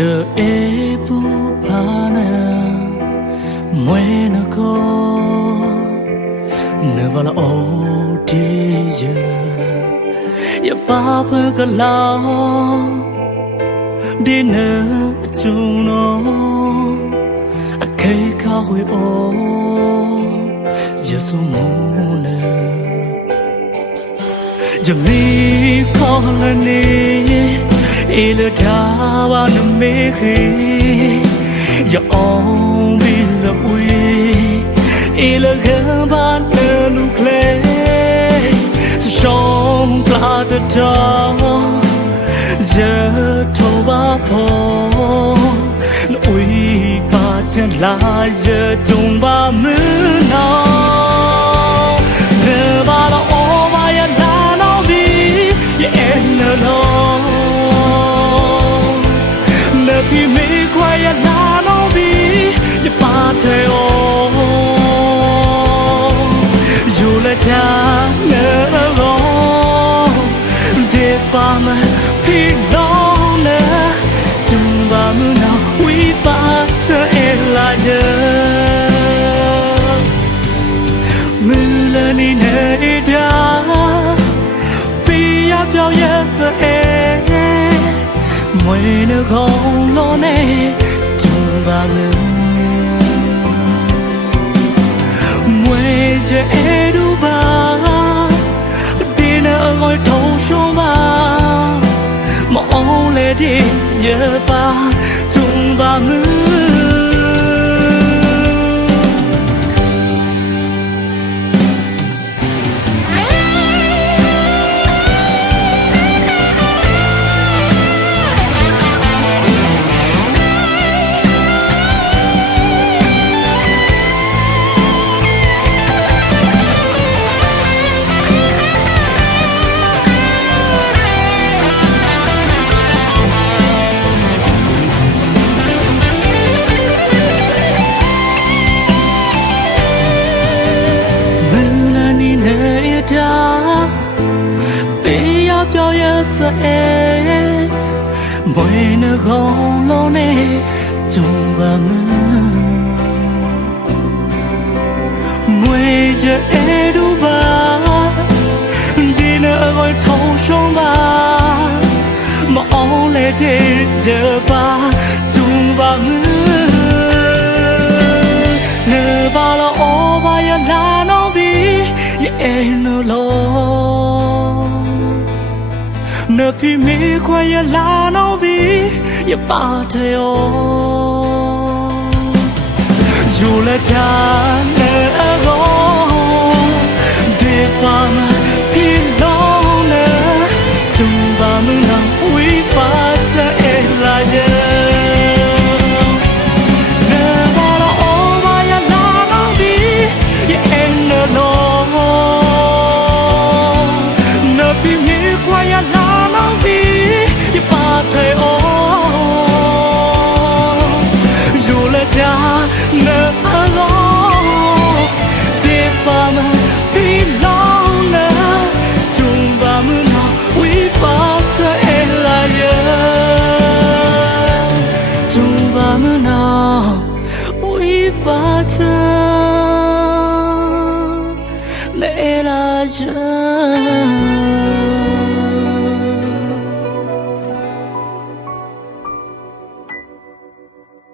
giờ e bu pana mwen ko ne vala o di je ya pa pa ka la di ne chu no a kai ka hui o je su mo le je mi ko le ni il dava na me khi ya on bi la ui il ga ba na lu kle song pla de ta je tho ba pho ui ba chen la je tung ba mu na ne ba la o ba ya la no bi ya en no Khi mi quay la nó bi ya pa the o dù là cha nỡ lo để pa mà khi đó nè chung ba mu nào quý pa cho em là giờ mưa lên đi nè đi ra bi ya bao giờ sẽ môi nước không lo nè chung ba người môi che e du ba đi nở ngồi thâu số ba mà ông lệ đi giờ ba chung ba người cho ya sẽ môi nước không lo nè chung ba mưa môi giờ e du ba đi nở gọi thâu sông ba mà ông lệ để giờ ba chung ba mưa nở ba la o ba ya la no bi ya e no lo nợ khi mi quay la nó bi ya pa the o dù là cha nợ go để pa mà khi lo nè chung ba mu nào quý pa cha e la ye nợ ba la o ba ya la nó bi ya em nợ lo nợ khi mi quay la thầy ô dù là cha nợ lo để ba mà đi lo nè chung ba mu nào quý ba cho em là giờ chung ba mu nào quý ba cho em là giờ